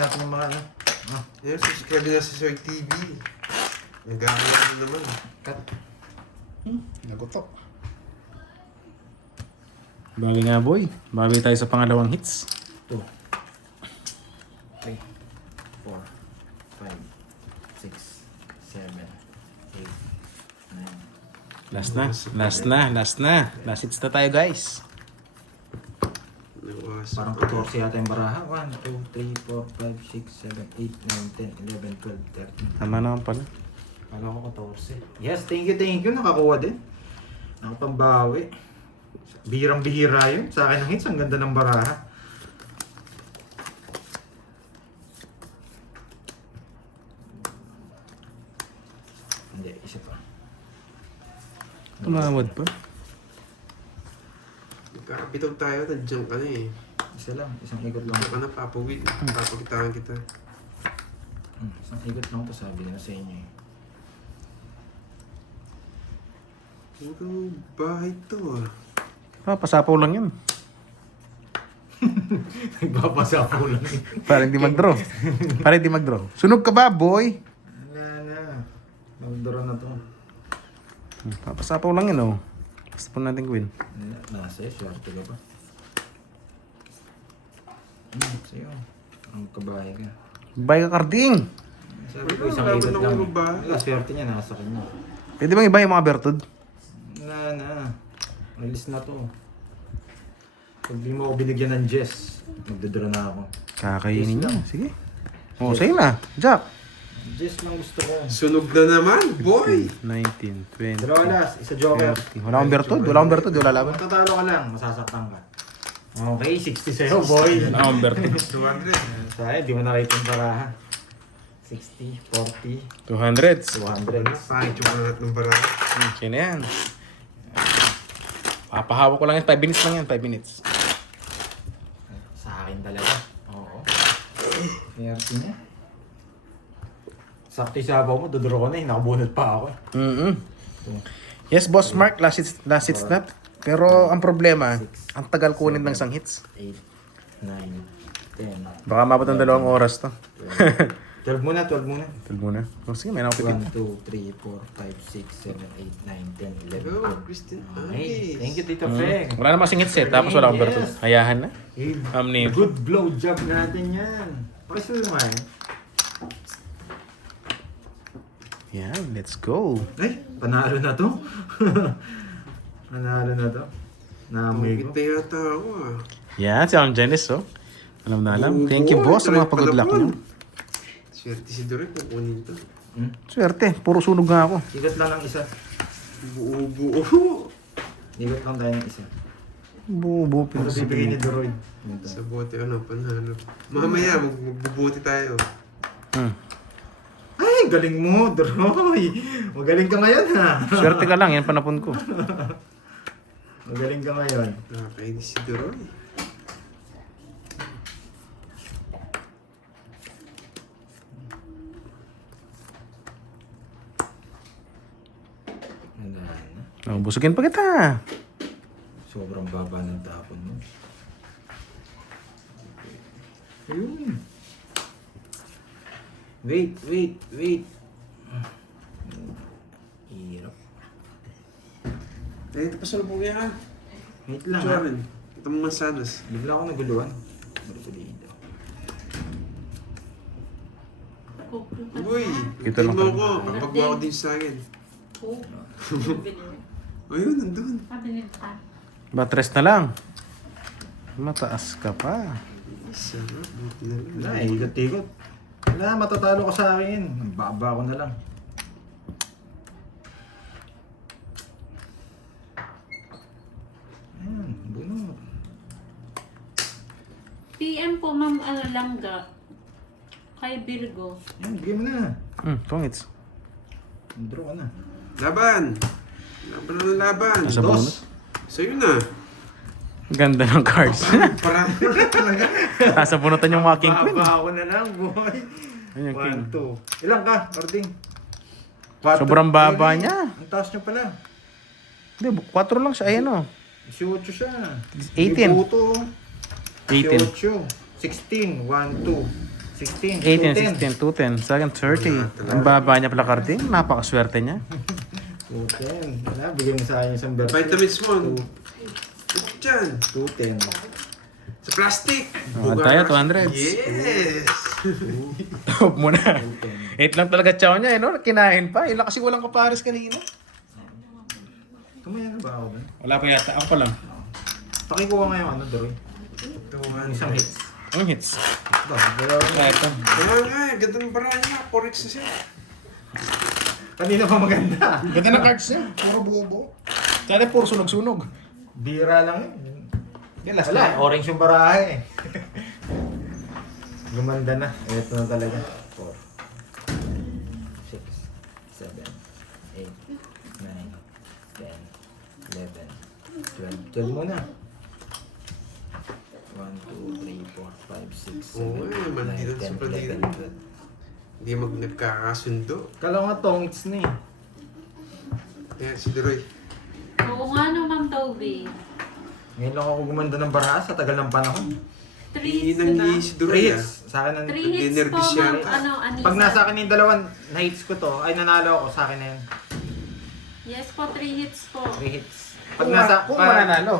natin yung mga ano. Yes, subscribe na sa Sir TV. Nagkakaroon na naman. Cut. Nagutok. Bagay nga boy. Bagay tayo sa pangalawang hits. 2, 3, 4, 5, 6, 7, 8, 9. Last na. Last hits na tayo guys. Parang 14 yata yung baraha. 1, 2, 3, 4, 5, 6, 7, 8, 9, 10, 11, 12, 13. Tama naman pala. Kala ko 14. Yes, thank you. Nakakuha din. Nakapambawi. Bihirang-bihira yun. Sa akin ang hits, ang ganda ng baraha. Hindi, isa pa. Tumawad pa. Kakapitog tayo, nandiyan ka na eh. Isa lang, isang ikot lang. Ano ka na, papawid. Papakitaan kita. Isang ikot lang to, sabi na sa inyo eh. Puro bahay to ah. Pasapaw lang yan. Nagpapasapo lang eh. Para hindi mag-draw. Sunog ka ba boy? Wala na. Magdura na to. Papasapaw lang yan oh. Basta po natin queen. Nasa eh, swerte ka pa. Sa'yo. Ang kabahay ka. Bye ka karding. Sabi ko, isang Wala ikot naman lang. ako ba? Wala, swerte niya, nasa kanya. Pwede bang iba yung mga bertud? Wala na. Alis na to. Pag di mo ako binigyan ng Jess, magdodra na ako. Kakainin Yes niya. lang. Sige. Oh, sige na. Jack. Jess lang gusto ko. Sunog na naman, boy! 19, 20, Dalawa last, isa joker. 30. Wala akong bertud. Wala laban. Matatalo ka lang, masasaktan ka. Okay, 60 sa'yo, boy. Wala akong bertud. 200. Sa'yo, di mo nakita yung paraha. 60, 40, 200. 200. Pangit yung lahat ng barang. Sino yan? Papahawa ko lang yan. 5 minutes lang yan. 5 minutes. Sa akin talaga. Oo. Swerte niya. Sakto yung sabaw mo, duduro ko na eh. Nakabunot pa ako eh. Yes, Boss Mark. Last hits na. Pero ang problema, ang tagal kunin ng isang hits. 8, 9, 10. Baka mabot ng 2 oras to. 12 muna. 12 muna. Oh, sige, may nakapipit. 1, 2, 3, 4, 5, 6, 7, 8, 9, 10, 11, Hello, Christine. Okay. Thank you, Tito Feng. Wala namang sing hits eh. Tapos wala akong bertud. Hayahan na. Amni. Good blow job natin yan. Pakisuyo nga eh. Yan, let's go. Ay, panalo na to. Panalo na to. Naamoy ko. Kita yata ako ah. Yan, si Ang Janice, oh. Alam na alam. Thank you, boss, sa mga pag-good luck niyo. Swerte si Dorek kung kunin to. Swerte, puro sunog nga ako. Igot lang ng isa. Buo-buo. Igot lang tayo ng isa. Buo-buo Ano pero bibigay ni Doroy? Sa bote ano, panalo. Mamaya, magbubuti tayo. Ay, galing mo, Doroy. Magaling ka ngayon, ha? Swerte ka lang, yan panapon ko. Magaling ka ngayon. Nakakainis si Doroy. Nandaan na. Oh, busugin pa kita. Sobrang baba ng tapon mo. Ayun. Wait. Hirap. Eh, ito pa sa lubong yan. Wait lang, ha? Joran, ito mo mansanas. Bigla ako naguluhan. Balik ko dito. Uy, Ito ito lang mo pala. ko. Pagbawa ko din sa akin. Ayun, nandun. Ba, 3 na lang. Mataas ka pa. Sarap, buti na lang. Wala, ikot-ikot. Wala, matatalo ka sa akin. Baba ko na lang. Ayan, bunot. PM po, Ma'am Langga. Kay Virgo. Ayan, bigyan mo na. Pangits. Draw ka na. Laban! Laban na ng laban. Nasa Dos. bunot. Sa'yo na. Ganda ng cards. Parang Nasa bunutan yung mga king queen. Baba ko na lang, boy. Ayun yung king. 1, 2. Ilang ka, Ording? Sobrang baba niya. Ang taas niya pala. Hindi, 4 lang siya. Ayan o. 18 siya. 18. Ibuto. 18. 18. 16. 1, 2. 16. 18, 16, 210. Sa akin, 30. Ang baba niya pala Carding. Napakaswerte niya. 210. Wala, bigyan mo sa akin isang verse. Vitamins mo. Diyan. 210. Sa plastic. Oh, tayo, 200s. Yes. Top mo na. 8 lang talaga chow niya, eh, no? Kinain pa. Yun lang kasi walang kapares kanina. Tumaya na ba ako doon? Wala pa yata. Ako pa lang. Pakikuha nga yung ano, Doroy. Isang hits. Ang hits. Ba, dalawa. Ito. Kaya nga, ganda ng baraan niya. 4x na siya. Kanina pa maganda. Ganda ng cards niya. Puro buo-buo. Kaya puro sunog-sunog. Bira lang yun. Yan, last Wala, na. orange yung barahe eh. Gumanda na. Ito na talaga. 4, 6, 7, 8, 9, 10, 11, 12. 12 muna. 1, 2, 3, 4, 5, 6, Oo, 7, mandilan 9, sa 10, paliran. 11, 12. Hindi nagkakasundo. Kala ko nga tongits na eh. Kaya si Duroy. Oo nga no, Ma'am Toby. Ngayon lang ako gumanda ng baraha sa tagal ng panahon. 3 hits, diba? Inang si 3 Duroy ah. hits. Sa akin ang... 3 hits po, Nervous siya. Ma'am. Ano, Anissa? Pag nasa akin yung dalawang na hits ko to, ay nanalo ako sa akin na yun. Yes po, 3 hits po. 3 hits. Pag nasa... Kung mananalo.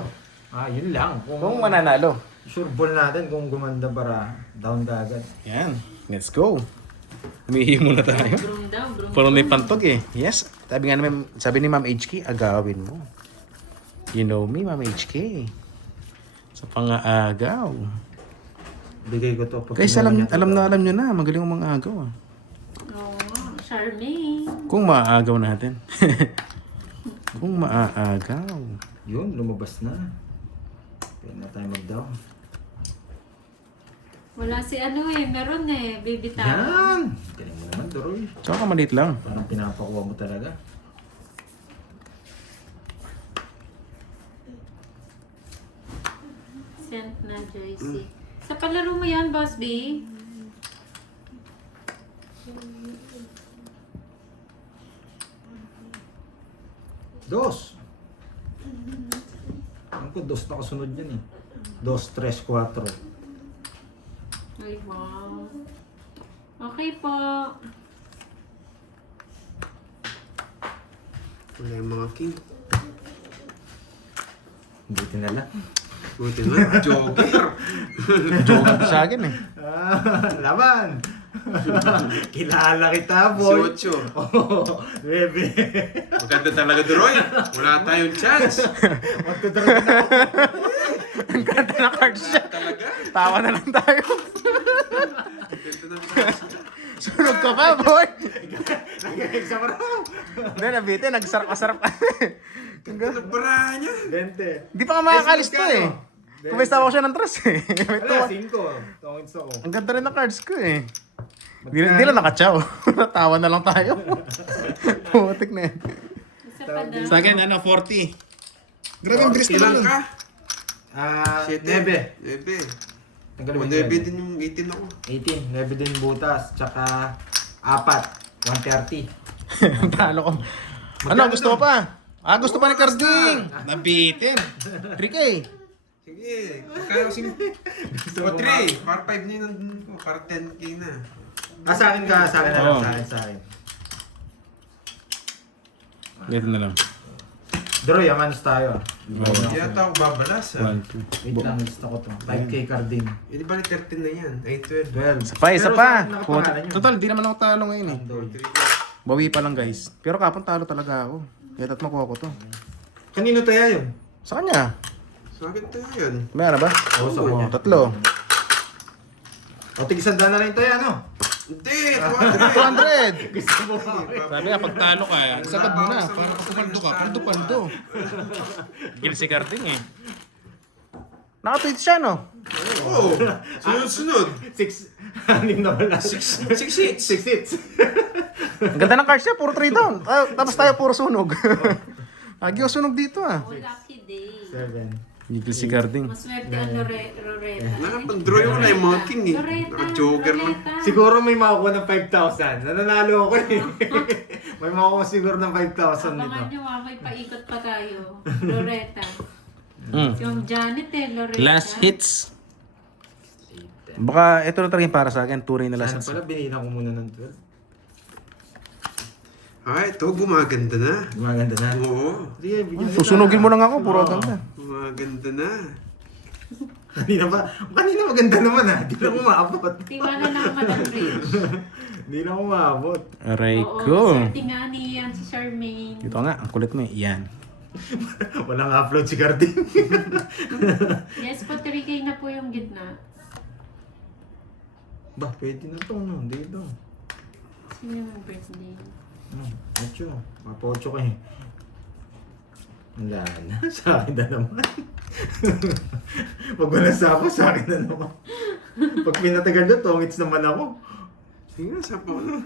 Ah, yun lang. Kung mananalo. Sure ball natin kung gumanda para down ka agad. Yan. Let's go. Humihiyo muna tayo. Broom daw, broom. Parang may pantog eh. Yes. Sabi ni Ma'am HK, agawin mo. You know me, Ma'am HK. Sa pang-aagaw. Bigay ko to. Guys, alam nyo na. Magaling ang mga agaw ah. Oo nga, Charmaine. Kung maaagaw natin. Kung maaagaw. Yun, lumabas na. Pwede na tayo mag-down. Wala si ano eh, meron eh, baby tao. Yan! Galing mo naman, Doroy. Tsaka maliit lang. Parang pinapakuha mo talaga. Sent na Joycey. Sa palaro mo yan, Boss B? Dos! Alam ko, dos na kasunod yan eh. 2, 3, 4. Ay, wow. Okay po. Wala yung mga king. Buti na lang. Buti na, jogger. Joke sa akin eh. Ah, laban! Kilala kita, Si boy. Ocho. Oh, bebe. Maganda talaga, Duroy. Wala tayong chance. Magtudrag na ako. Ang ganda na cards siya. Talaga. Tawa na lang tayo. Ganda ng chance. Sunog ka pa, boy. Nag-exam raw. Hindi, nabitin. Nagsarap-sarap ka. Ganda ng barahan niya. 20. Hindi pa nga makakalis to Discount eh. ka, no? Kumesta ako siya ng trust eh. May Wala, tuwa. 5. Tongits ako. Ang ganda rin ng cards ko eh. Hindi lang nakachaw. Natawa na lang tayo. Putik na yan. Isa pa daw. Sa akin, 40. Grabe ang bilis Ilan naman. ka? Ah, 9. 9. Tanggalin mo 9 yung din yung 18 ako. 18. 9 din butas. Tsaka 4. 130. Talo ko. Ano, gusto mo pa? Gusto pa ni Carding. Nabitin. 3K. Sige, kaya kasing... O 3, para 5 na yun, para 10k na. Sa akin ka, sa akin na lang, Oo. sa akin. Dito na lang. Doroy, amanos tayo. Hindi ata ako babalas 1, ah. 2. Wait lang, gusto ko to. 5K carding. Eh di ba 13 na yan? Ay 12. 12. Isa pa. Nakapangalan yun. Total, di naman ako talo ngayon eh. Andoy. 3. Bawi pa lang guys. Pero kapon talo talaga ako. Kaya tat makuha ko to. Kanino tayo yun? Sa kanya. Sa akin tayo yan. May ano ba? Oo, sa kanya. Tatlo. O, tig-isanda na lang tayo, ano? Hindi! 200! 200! Gusto mo ba? Sabi nga, pag talo ka, sagad mo na. Para kapupaldo ka, paldo-paldo. Gil si Carding eh. Nakatweet siya no? Oo! Sunod-sunod! 6 na wala. 6 hits! 6 hits. Ang ganda ng cards niya, puro 3 down. Tapos tayo puro sunog. Lagi ako sunog dito ah. Oh, lucky day. 7. Gil si Carding. Maswerte ang Loretta. Nakapag-draw yung na yung mga king eh. Loretta, Naka-joker lang. Loretta. Siguro may makukuha ng 5,000. Nananalo ako eh. May makukuha siguro ng 5,000 nito. Abangan nyo may paikot pa tayo. Loretta. Mm. Yung Janet eh, Loretta. Last hits. Baka ito na talaga yung para sa akin. Tunay na Sana last. pala, binila ko muna ng 12. Ito, gumaganda na. Gumaganda na. Oo. Sige, bigyan Susunugin mo lang ako. Puro Oo. ganda. Gumaganda na. Kanina maganda naman ha. Hindi lang umabot. Tiwala na ang Madam Rich. Hindi lang umabot. Aray Oo, ko. swerte nga ni yan si Charmaine. Ito nga, ang kulit mo eh. Yan. Walang upload si Carding. Yes po, 3K na po yung gitna. Ba, pwede na to, no? Dito. Sino yung birthday? Ocho. Mapocho ka eh. Wala na. Sa akin na naman. Pag wala sa ako, sa akin na naman. Pag pinatagal na, tongits naman ako. Sige nga, sapa ko na.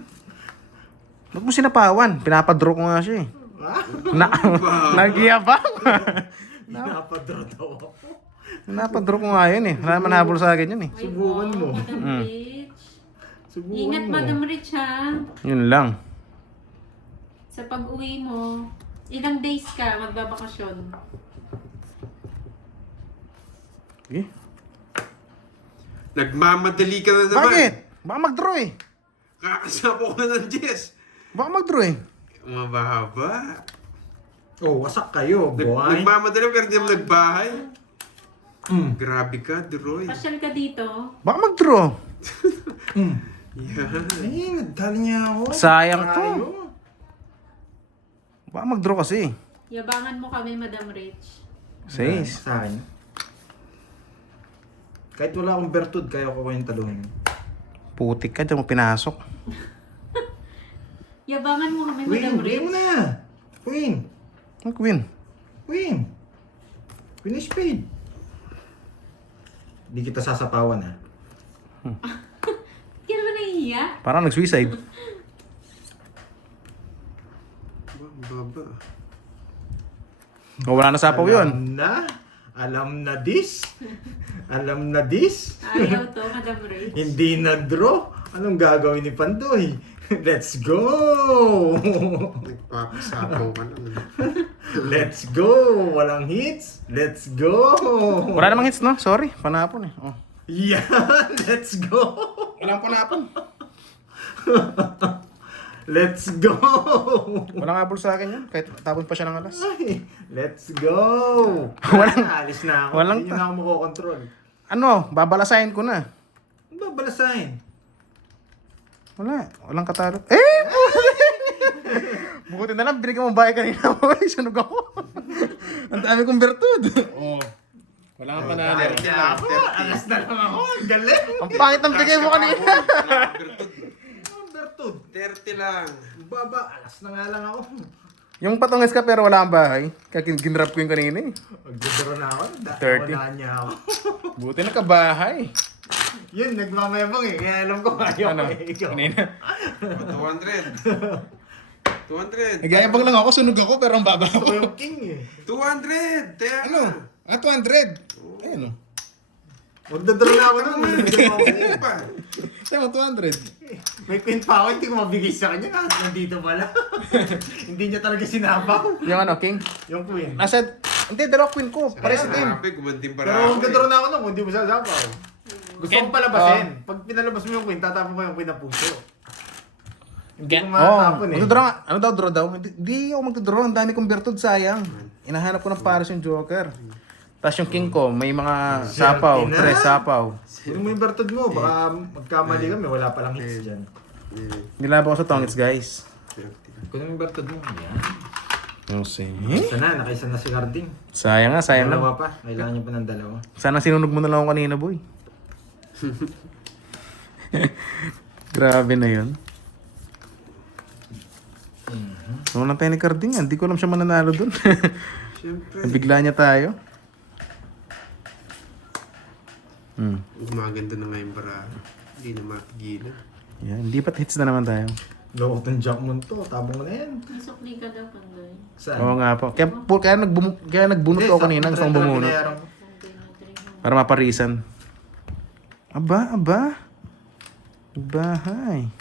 Ba't mo sinapawan? Pinapadraw ko nga siya eh. Nagyabang. Pinapadraw daw ako. Pinapadraw ko nga yun eh. Wala naman habol sa akin yun eh. Ay, Subukan mo. Madam Rich. Subukan Ingat, mo. Madam Rich ha. Yun lang. Sa pag-uwi mo, ilang days ka magbabakasyon? Okay. Nagmamadali ka na naman. Bakit? Baka mag-draw eh. Kakasama ko na ng Jess. Baka mag-draw eh. Mababa. Oh, wasak kayo, boy. Nagmamadali pero di mo nagbahay. Mm. Grabe ka, Droy. Pasyal ka dito. Baka mag-draw. Yan. Ay, nagdali niya ako. Sayang to. Tayo. Baka mag-draw kasi. Yabangan mo kami, Madam Rich. Says. Sa akin. Kahit wala akong bertud, kaya ko yung talungin. Putik ka, dyan mo pinasok. Yabangan mo kami, Queen, Madam bigay mo Rich. na. Queen. Ang queen. Queen. Queen is spade. Hindi kita sasapawan ha. Hindi ka naman nahihiya? Parang nag-suicide. Baba. O wala na sapaw yun. Alam na this. Alam na this. Ayaw to, Madam Rich. Hindi nag-draw. Anong gagawin ni Pandoy? Let's go! Nagpapasapaw ka na. Let's go! Walang hits. Let's go! Wala namang hits, no? Sorry. Panapon eh. Oh. Yan! Let's go! Walang panapon. Let's go! Walang habol sa akin yun. Kahit tapon pa siya ng alas. Ay, let's go! Alis na ako. walang Hindi na ako makokontrol. Ano? Babalasahin ko na. Ano ba balasahin? Wala. Walang katalo. Eh! Bukutin na lang. Binigyan mo bahay kanina. Uy, sunog ako. Ang dami kong bertud. Oh. Wala kang panalo. Alas na lang ako. Ang galing! Ang pangit ang bigay mo kanina. Ang bertud. 30 lang. Baba, alas na nga lang ako. Yung patungis ka pero wala kang bahay. Kaya ginrap ko yung kanina eh. Magdodoro na ako. 30. Wala niya ako. Buti na kabahay. Yun, nagmamayabang eh. Kaya alam ko ayaw Ano? eh. Ikaw. Kanina. 200. 200. Nagyayabang lang ako, sunog ako pero ang baba Ako ko. yung king eh. 200. Teka. Ano? 200. Ayun o. Magdodoro na ako nun. Ano pa? Sabi mo, 200. May queen pa ako, hindi ko mabigay sa kanya. Nandito pala. Hindi niya talaga sinapaw. Yung ano, king? Yung queen. Nasa, hindi, dalawa queen ko. Pare si Tim. Grabe, gumanting para Pero magdodoro na ako nun kung hindi mo sasapaw. Gusto kong palabasin. Pag pinalabas mo yung queen, tatapon ko yung queen na puso. Hindi ko matapon eh. Magdodraw nga. Ano daw, draw daw? Hindi ako magdodraw. Ang dami kong bertud, sayang. Inahanap ko ng pares yung joker. Tapos yung king ko, may mga sapaw. Swerte na. 3 sapaw. Kung mo yung bertud mo, baka magkamali kami, wala palang hits dyan. Nilaban ko sa tongits, guys. Kung yung bertud mo, yan. Yung si... Isa na, nakaisa na si Carding. Sayang nga, sayang lang. Dalawa pa, kailangan niya pa ng dalawa. Sana sinunog mo na lang ako kanina, boy. Grabe na yun. So, tayo ni Carding, hindi ko alam siya mananalo dun. Siyempre. Nabigla niya tayo. Gumaganda na nga yung bara. Hindi na mapigilan. Yan, lipat hits na naman tayo. Loko tong jump mo to, tabong mo na yan. Nasukli ka daw, Pandoy. Saan? Oo nga po. Kaya nagbunot ako kanina, gusto kong bumunot. binayaran ko. Para maparisan. Aba. Bahay.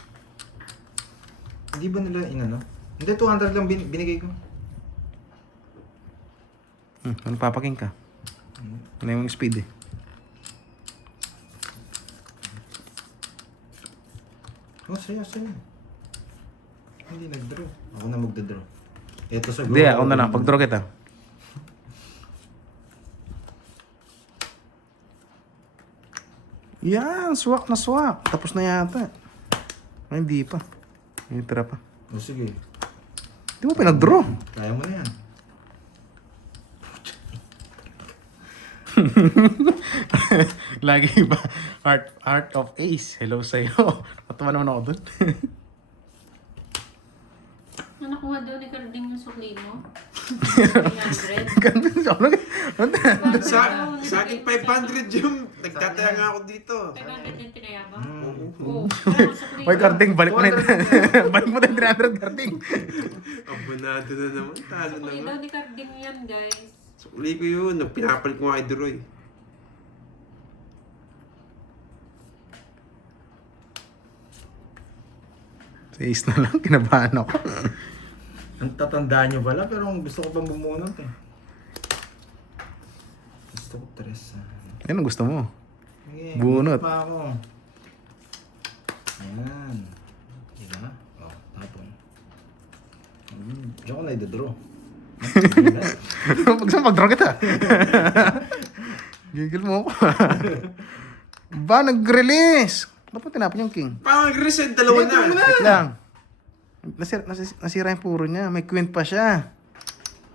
Hindi ba nila inano? Hindi, 200 lang binigay ko. Ano papaking ka? Ano yung speed eh? Oh, sa'yo. Hindi nag-draw. Ako na magda-draw. Ito sa Hindi, ako na lang. Pag-draw kita. Yan, swak na swak. Tapos na yata. Ay, hindi pa. May tira pa. Oh, sige. Di mo pinag-draw. Kaya mo na yan. Lagi ba? Art of Ace. Hello sa'yo. Matawa naman ako dun. Nakuha daw ni Carding yung sukli mo? 300? Ganun siya. Sa akin 500 yung nagtataya nga ako dito. 500 yung tinayabang? Hmm. Oo. Pero sukli Hoy, mo. Carding, balik mo na yun. Balik mo na yung 300, Carding. Abonado na naman. Talo Sukli daw naman. ni Carding yan, guys. Sukli ko yun. Pinapalit ko nga kay Duroy. Sa Ace na lang, kinabahan ako. Ang tatandaan nyo pala, pero ang gusto ko pang bumunot eh. Gusto ko 3. Yan ang gusto mo. Okay, Bunot. pa ako. Ayan. Diba? O, tapon. Diyan ko na i-draw. Pag-draw kita. Gigil mo ako. Ba, nag-release. Ba't mo tinapon yung king? Parang nag-reset, dalawa na. Wait lang. Nasira yung puro niya. May queen pa siya.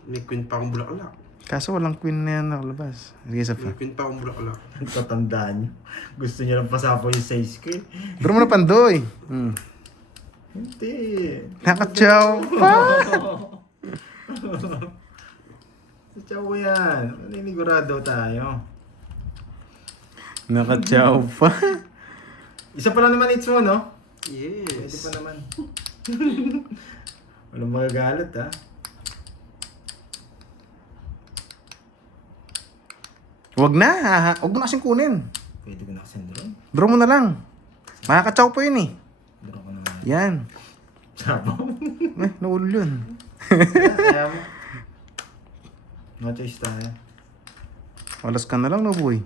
May queen pa akong bulaklak. Kaso walang queen na yan nakalabas. Sige, isa May pa. queen pa akong bulaklak. Ang tatandaan nyo. Gusto nyo lang pasapo yung 6K. Draw mo na pandoy. Hindi. Nakatsaw pa. Sa ko yan. Naninigurado tayo. Nakatsaw pa. Isa pa lang naman hits mo, no? Yes. Pwede pa naman. Walang magagalit, ha? Huwag na. Huwag mo na kasing kunin. Pwede ko na kasi draw. Draw mo na lang. Makakatsaw pa yun eh. Draw ko naman. Yan. Sabaw. Naulol yun. Kaya mo. No choice tayo. Alas ka na lang, no boy.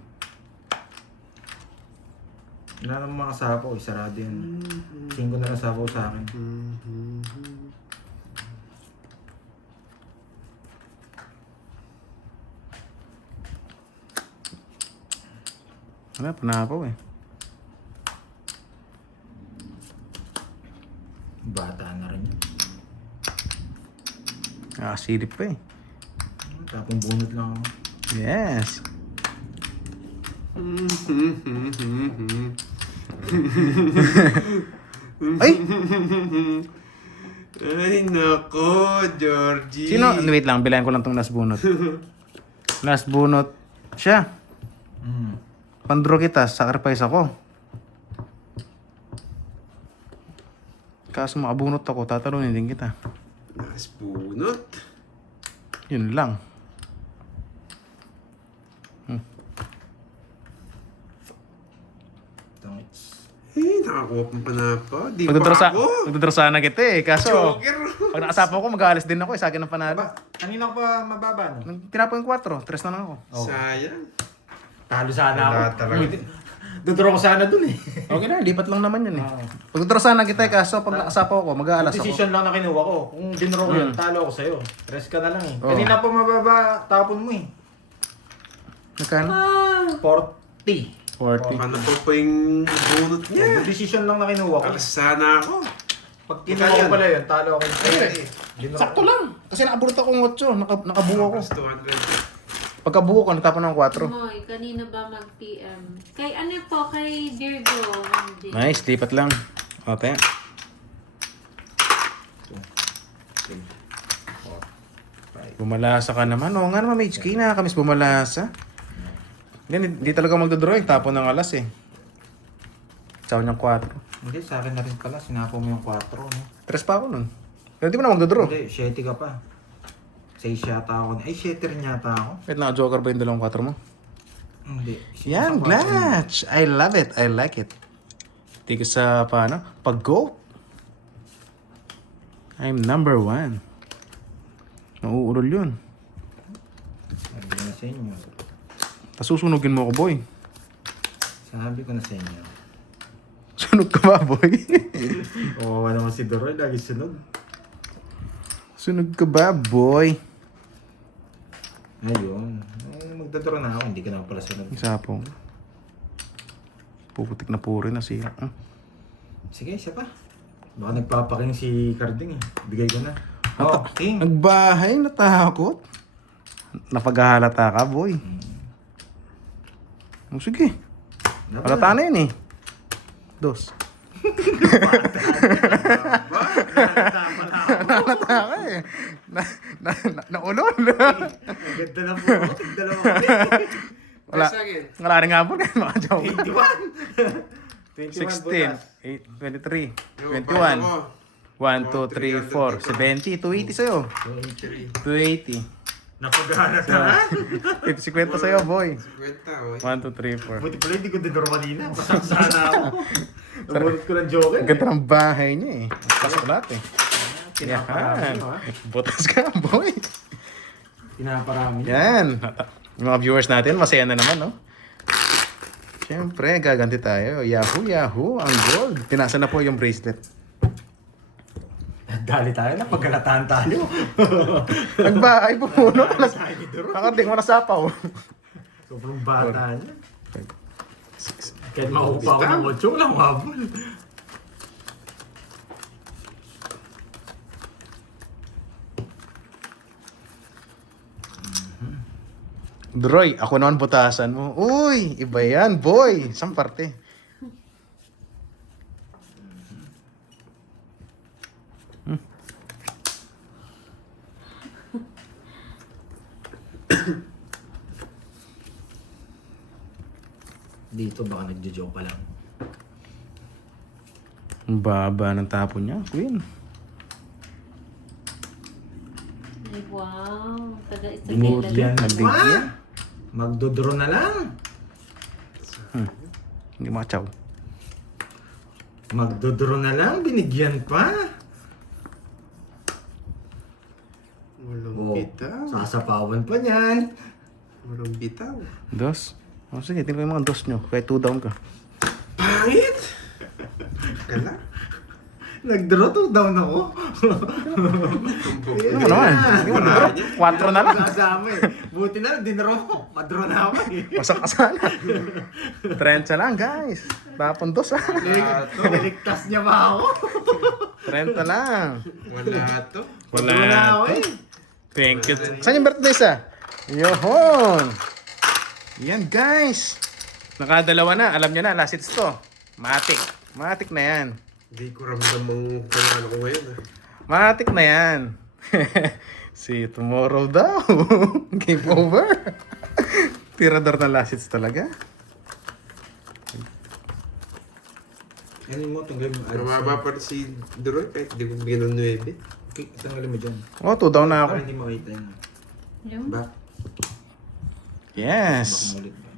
Wala namang mga sapo. Sarado yun. 5 na lang sapo sa akin. Wala, panapaw eh. Bata na rin yun. Silip pa eh. Tapong bunot lang ako. Yes. Ay! Ay, nako, Georgie. Sino? Wait lang, bilayan ko lang tong last bunot. Last bunot. Siya. Pandraw kita, sacrifice ako. Kaso makabunot ako, tatalunin din kita. Mas bunot. Yun lang. Tangits. Eh, nakakuha pang panapa. Di pa ako. Magdadraw sana kita eh. Kaso, Joker. pag nakasapo ko, mag-aalis din ako eh. Sa akin ang panalo. Kanina ko pa mababa, no? Nang tinapo yung 4, 3 na lang ako. Sayang. Talo sana ako. Wala talaga. Dudro ko sana dun eh. Okay na, lipat lang naman yun eh. Pag-draw sana kita eh. Kaso, pag nakasapo ako, mag-aalas ako. Decision lang na kinuha ko. Kung dinro ko yun, talo ako sa'yo. Rest ka na lang eh. Oo. Kanina pa mababa, tapon mo eh. Nagkano? 40. 40. Ano pa yung bunot niya? Decision lang na kinuha ko. Alas sana ako. Pag kinuha ko pala yun, talo ako. Sakto lang. Kasi nakaburot ako ng 8. Nakabuo ko. Alas 200. Pagkabuo ko, nagtapon ng 4. Moy, kanina ba mag-PM? Kay ano po, kay Virgo. Hindi. Nice, lipat lang. Okay. Bumalasa ka naman. Oo nga naman, HK. Nakakamiss bumalasa. Hindi talaga magdodrawing. Tapon ng alas eh. Saw niyang 4. Hindi, sa akin na rin pala. Sinapo mo yung 4, no? 3 pa ako nun. Pero di mo na magdodraw. Hindi, 7 ka pa. 6 yata ako. Ay, 7 rin yata ako. Wait, naka-joker ba yung 2 4 mo? Hindi. Yan, Glatch! I love it. I like it. Tika sa paano? Pag-go. I'm number 1. Nauurol yun. Sabi ko na sa inyo. Tapos susunugin mo ako, boy. Sabi ko na sa inyo. Sunog ka ba, boy? Oo, naman si Doroy. Lagi sunog. Sunog ka ba, boy? Ayun. Magdadoro na ako. Hindi ka naman pala sunog. Sapong. Puputik na puri na siya. Sige, isa pa. Baka nagpapaking si Carding eh. Bigay ko na. Oh, King. Nagbahay, natakot. Napaghahalata ka, boy. Oh, sige. Halata na yun eh. Dos. Halata ka eh. Naulol. Ganda na po. Dalawa ulit. Wala. Sa akin. Wala rin nga po kayo mga joke. 21. 16, 8, 23, Yung 21, paano ko? 1, 2, 3, 4, 70, 280 sa'yo. 280. Napaghanap na. 50 sa'yo, boy. Kwenta, boy. 1, 2, 3, 4. Buti pala hindi ko dinoro kanina. Pasasana ako. Nabunot ko ng joke. Ang ganda ng bahay niya eh. Pasok lahat eh. Pinaparami Yan. mo ha. Butas ka, boy. Pinaparami. Yan. Yung mga viewers natin, masaya na naman, no? Siyempre, gaganti tayo. Yahoo, Yahoo, ang gold. Tinasa na po yung bracelet. Dali tayo na. Pagkalatahan tayo. Nagbahay po puno. Nakarding mo na sapaw. Sobrang bata niya. Kahit makupa ako ng 8, walang habol. Droy, ako naman butasan mo. Uy, iba yan, boy. Isang parte. Dito baka nagjo-joke pa lang. Ang baba ng tapo niya, Queen. Ay, wow. Binigyan Nagbigyan. pa. Magdodro na lang. Hindi makachaw. Magdodro na lang. Binigyan pa. Walang Oh, bitaw. sasapawan pa niyan. Walang bitaw. Dos. O sige, tingnan ko yung mga dos nyo. Kahit 2 down ka. Pangit! Kala? Nag-draw 2 down ako. Ano mo naman? Hindi mo Wala draw. niya. 4 na lang. Kasama eh. Buti na lang, dinraw ko. Madraw na ako eh. Pasok ka sana. 30 lang, guys. Tapon dos ah. Niligtas niya ba ako? 30 lang. Wala to. Madraw na ako eh. Thank you. Saan yung birthday sa? Yohon! Yan, guys. Nakadalawa na. Alam niya na, last hits to. Matik. Matik na yan. Hindi ko ramdam ang panalo ko ngayon. Matik na yan. See you tomorrow daw. Game over. Tirador na last hits talaga. Ano mo, tanggalin mo. Namaba pa rin si Duroy kahit di ko bigyan ng 9. Okay, tanggalin mo dyan. Oh, 2 down na ako. Para hindi makita yun. Yung? Back. Yes. Back ulit ba?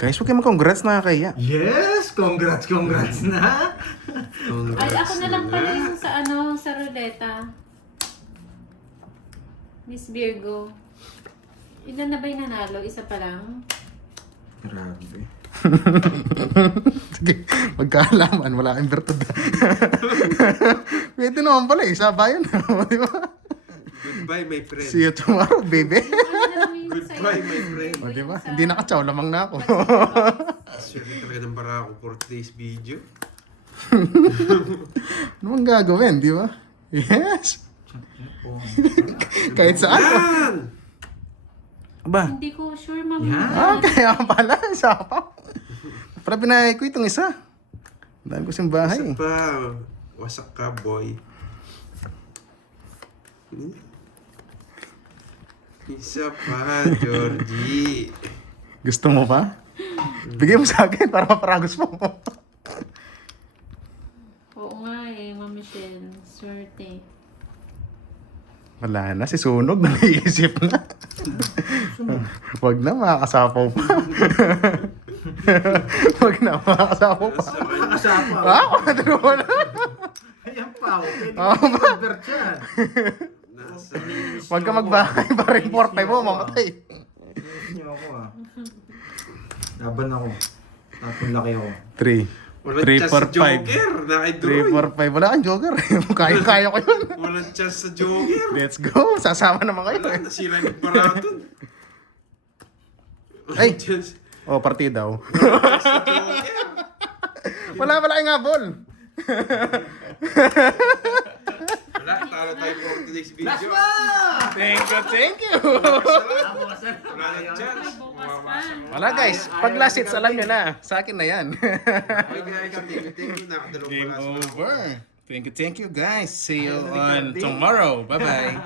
Guys, huwag kayo mag-congrats, nakakaya. Yes! Congrats na! Ay, ako na lang pala yung sa sa ruleta. Miss Virgo. Ilan na ba yung nanalo? Isa pa lang? Grabe. Sige, magkaalaman. Wala kang virtud. Pwede naman pala, isa ba yun? Di ba? Goodbye, my friend. See you tomorrow, baby. Ano na lang yung Goodbye, my friend. O, di ba? Hindi nakatsaw, lamang na ako. Swerte talaga ng para ako for today's video. Ano bang gagawin, di ba? Yes. Kahit saan. Yan! Aba. Hindi ko sure, ma'am. Yan. Kaya pala, isa pa. Para pinay ko itong isa. Dahil ko siyang bahay. Isa pa. Wasak ka, boy. Isa pa, Georgie. Gusto mo pa? Bigay mo sa akin para maparagos mo. Oo nga eh, Ma'am Michelle. Swerte. Wala na, si Sunog na naiisip na. Wag na, makakasapaw pa. Wag na, makakasapaw pa. Kasama. Ah, kwadro na. Ayan pa. Pwede ko convert yan. Nasa... Wag ka magbahay para yung 4-5 mo, mamatay. Miss niyo ako ah. Laban ako. Tatong laki ako. 3, Walang 3, chance sa 4, 5. Joker. 3, 4, Nakidroy. 5. Wala kang joker. Kaya ko yun. Walang chance sa Joker. Let's go. Sasama naman kayo. Wala, nasira yung paraton. Ay! Walang chance. Oh, party daw. Sa Joker. Wala nga ball. Wala, talo tayo for today's video. Thank you. Wala nang chance. Bukas pa. Wala guys, pag last hits, alam nyo na. Sa akin na yan. Okay guys, thank you. Nakadalawang Game balas na. over. Thank you guys. See you on tomorrow. Bye-bye.